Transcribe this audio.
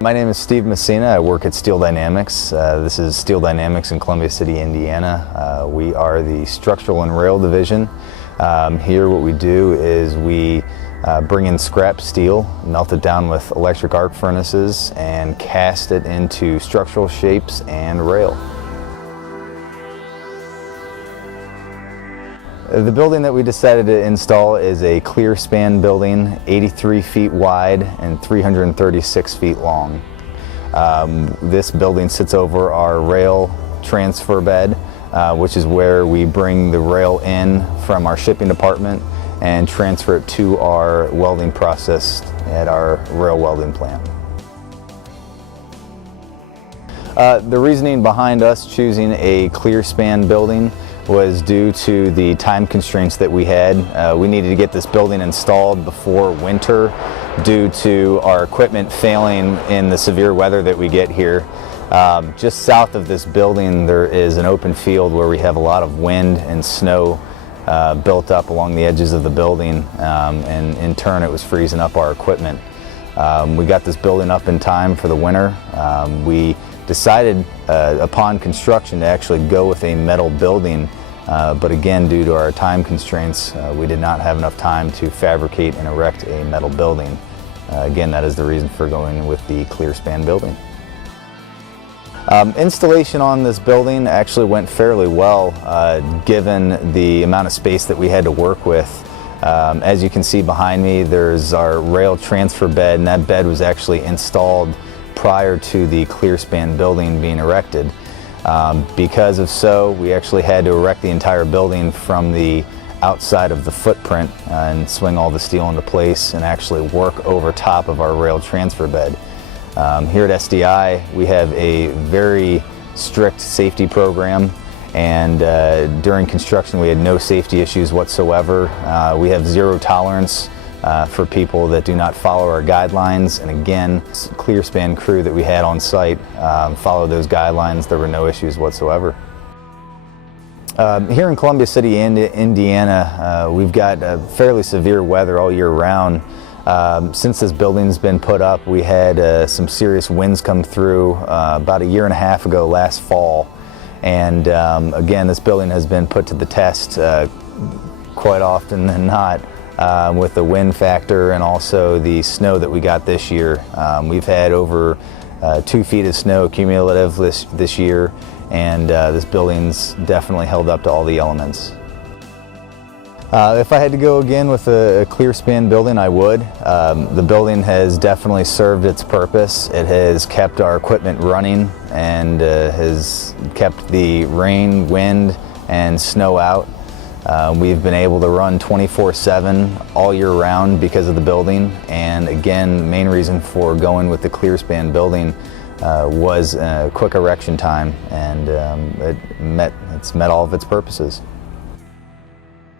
My name is Steve Messina. I work at Steel Dynamics. This is Steel Dynamics in Columbia City, Indiana. We are the structural and rail division. Here what we do is we bring in scrap steel, melt it down with electric arc furnaces, and cast it into structural shapes and rail. The building that we decided to install is a clear span building, 83 feet wide and 336 feet long. This building sits over our rail transfer bed, which is where we bring the rail in from our shipping department and transfer it to our welding process at our rail welding plant. The reasoning behind us choosing a clear span building was due to the time constraints that we had. We needed to get this building installed before winter due to our equipment failing in the severe weather that we get here. Just south of this building there is an open field where we have a lot of wind and snow built up along the edges of the building, and in turn it was freezing up our equipment. We got this building up in time for the winter. We decided upon construction to actually go with a metal building, but again, due to our time constraints, we did not have enough time to fabricate and erect a metal building. Again, that is the reason for going with the clear span building. Installation on this building actually went fairly well, given the amount of space that we had to work with. As you can see behind me, there's our rail transfer bed, and that bed was actually installed prior to the clear span building being erected. Because of so, we actually had to erect the entire building from the outside of the footprint and swing all the steel into place and actually work over top of our rail transfer bed. Here at SDI, we have a very strict safety program, and during construction we had no safety issues whatsoever. We have zero tolerance for people that do not follow our guidelines, and again, clear span crew that we had on site followed those guidelines. There were no issues whatsoever. Here in Columbia City, Indiana, we've got fairly severe weather all year round. Since this building's been put up, we had some serious winds come through about a year and a half ago last fall, and again, this building has been put to the test quite often than not. With the wind factor and also the snow that we got this year. We've had over 2 feet of snow cumulative this year, and this building's definitely held up to all the elements. If I had to go again with a clear span building, I would. The building has definitely served its purpose. It has kept our equipment running and has kept the rain, wind, and snow out. We've been able to run 24/7 all year round because of the building, and again, the main reason for going with the clear span building was quick erection time, and it's met all of its purposes.